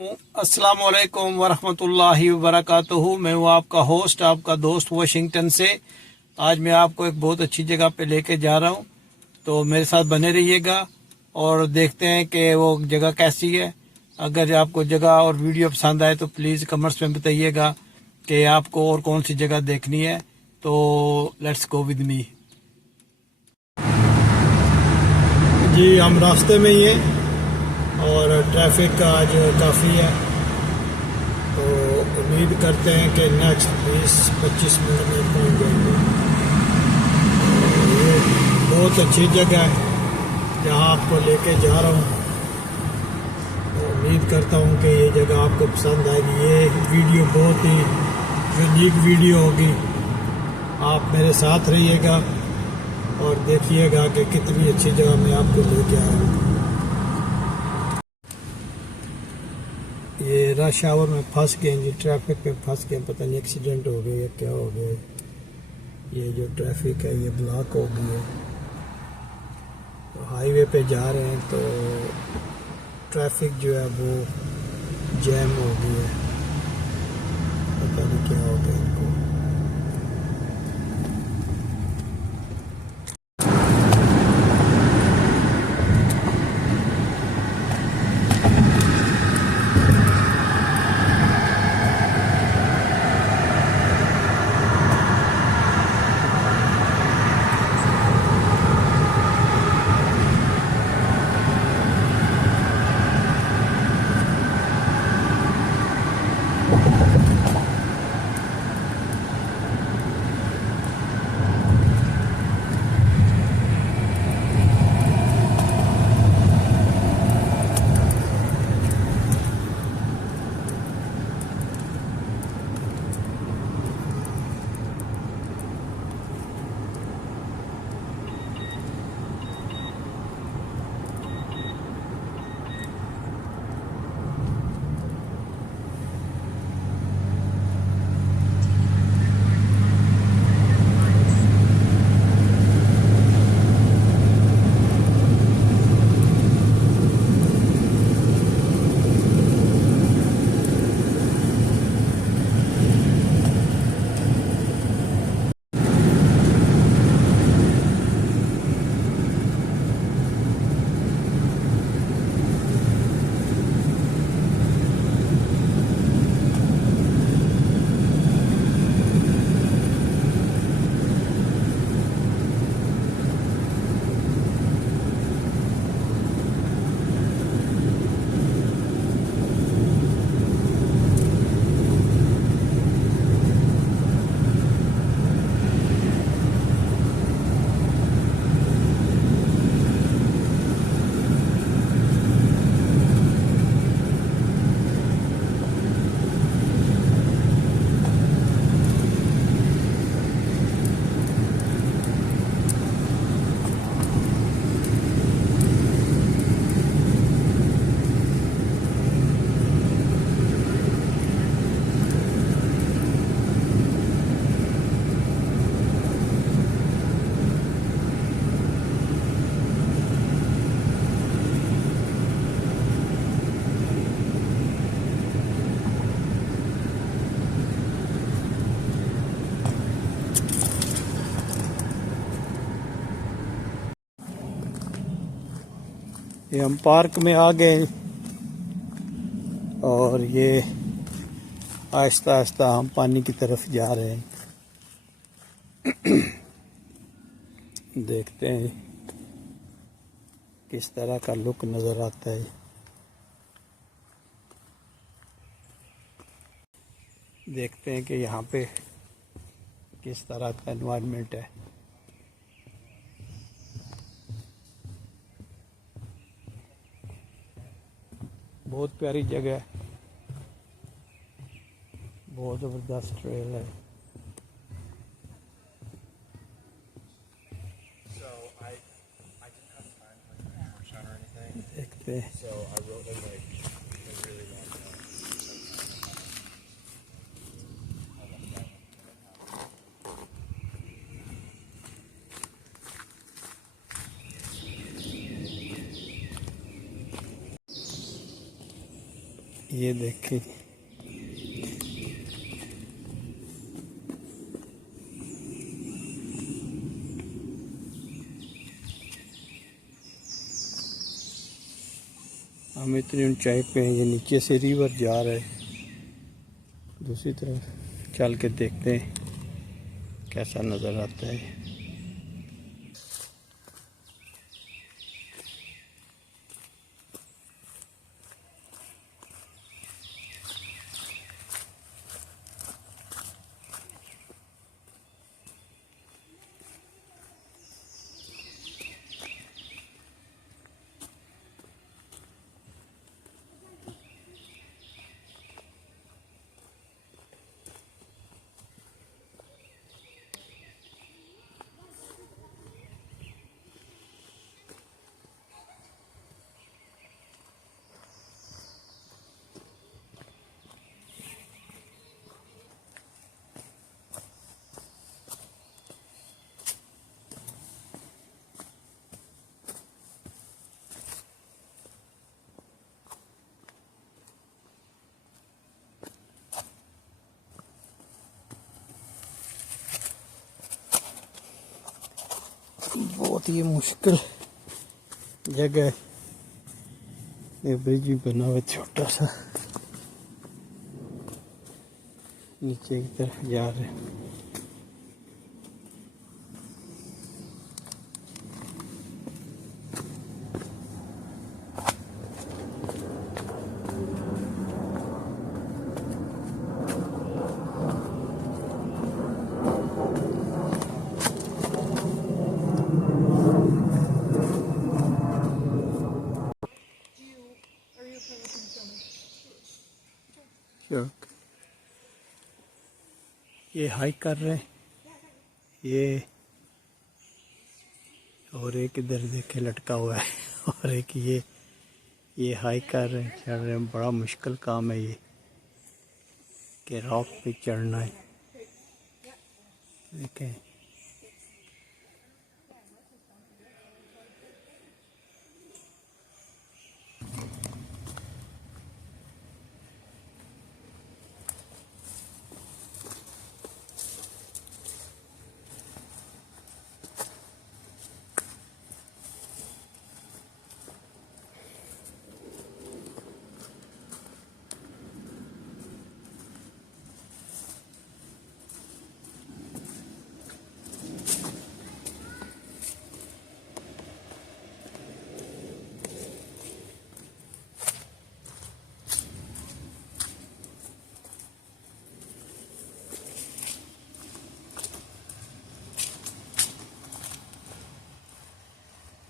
अस्सलाम वालेकुम वरहमतुल्लाहि वबरकातुहू। मैं हूँ आपका होस्ट, आपका दोस्त वाशिंगटन से। आज मैं आपको एक बहुत अच्छी जगह पे लेके जा रहा हूँ, तो मेरे साथ बने रहिएगा और देखते हैं कि वो जगह कैसी है। अगर आपको जगह और वीडियो पसंद आए तो प्लीज़ कमेंट्स में बताइएगा कि आपको और कौन सी जगह देखनी है। तो लेट्स गो विद मी। जी, हम रास्ते में ही हैं और ट्रैफिक आज काफ़ी है, तो उम्मीद करते हैं कि नेक्स्ट 20-25 मिनट में पहुंच जाएंगे। ये बहुत अच्छी जगह है जहां आपको लेके जा रहा हूं, तो उम्मीद करता हूं कि ये जगह आपको पसंद आएगी। ये वीडियो बहुत ही यूनिक वीडियो होगी। आप मेरे साथ रहिएगा और देखिएगा कि कितनी अच्छी जगह मैं आपको लेके आया हूँ। ये रश आवर में फंस गए जी, ट्रैफिक पे फंस गए। पता नहीं एक्सीडेंट हो गया या क्या हो गया। ये जो ट्रैफिक है ये ब्लॉक हो गई है, तो हाईवे पे जा रहे हैं तो ट्रैफिक जो है वो जैम हो गई है। पता नहीं क्या हो गया इनको। ये हम पार्क में आ गए और ये आहिस्ता आहिस्ता हम पानी की तरफ जा रहे हैं। देखते हैं किस तरह का लुक नज़र आता है। देखते हैं कि यहाँ पे किस तरह का एनवायरनमेंट है। बहुत प्यारी जगह है, बहुत ज़बरदस्त ट्रेल है। देखते हैं। ये देखिए हम इतनी ऊंचाई पे हैं, ये नीचे से रिवर जा रहा है। दूसरी तरफ चल के देखते हैं कैसा नज़र आता है। बहुत ही मुश्किल जगह है, ये ब्रिज भी बना हुआ छोटा सा, नीचे की तरफ जा रहे हैं। ये हाइक कर रहे हैं, ये और एक इधर देखे लटका हुआ है और एक ये हाइक कर रहे हैं, चढ़ रहे हैं। बड़ा मुश्किल काम है ये कि रॉक पे चढ़ना है। देखें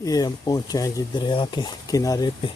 ये हम पहुँचे हैं जी दरिया के किनारे पे।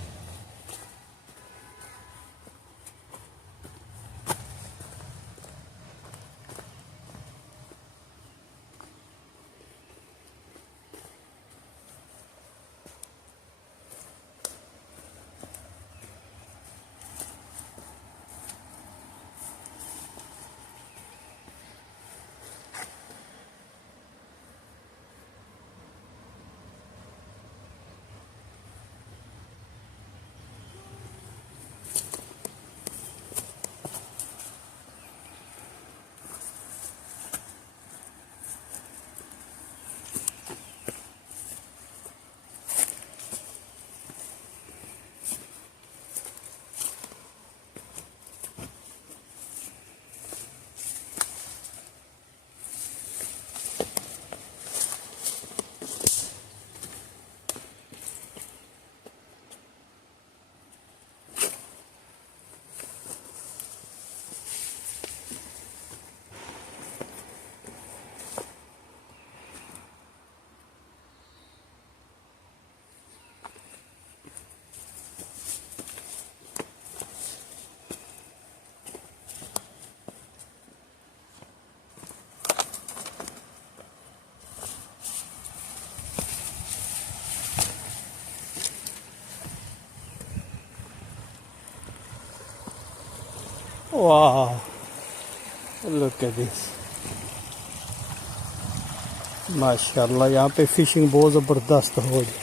Wow, look at this. माशाल्लाह यहाँ पे फिशिंग बहुत ज़बरदस्त हो रही।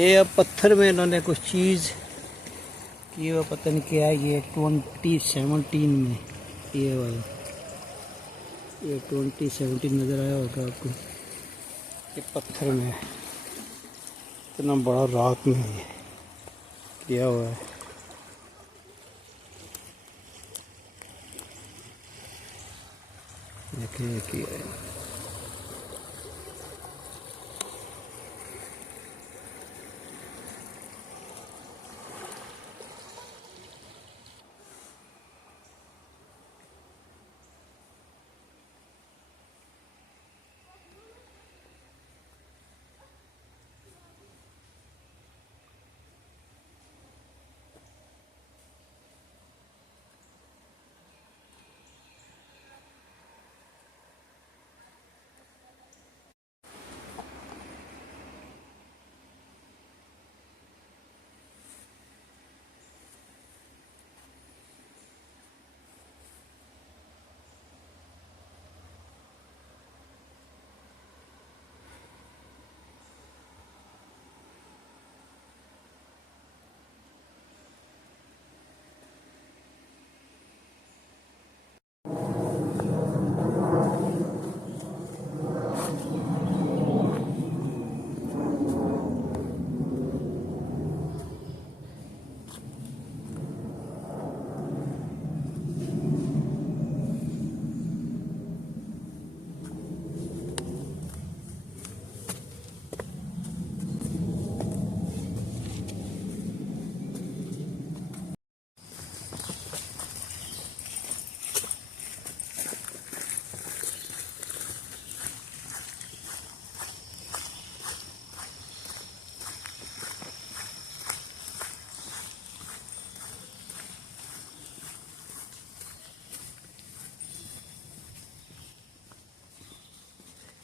ये अब पत्थर में इन्होंने कुछ चीज़ की, हुआ पता नहीं क्या है। ये 2017 में ये वाला, ये 2017 नज़र आया होगा आपको। ये पत्थर में है, इतना बड़ा रात में ये किया हुआ है। देखिए किया है।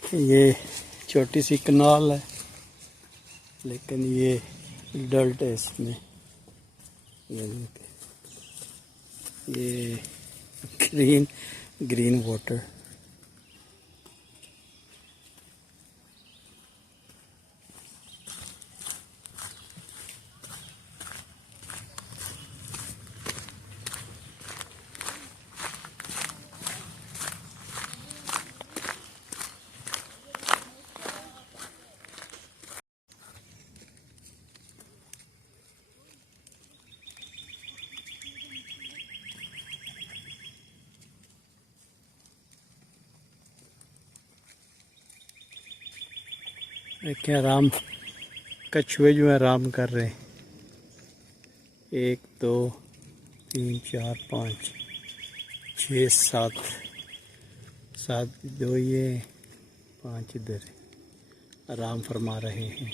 ये छोटी सी कनाल है, लेकिन ये डल्ट है इसमें। ये देखिए, ये ग्रीन वाटर। देखिए आराम, कछुए जो है आराम कर रहे हैं। 1 2 3 4 5 6 7 7 2 ये 5 इधर आराम फरमा रहे हैं।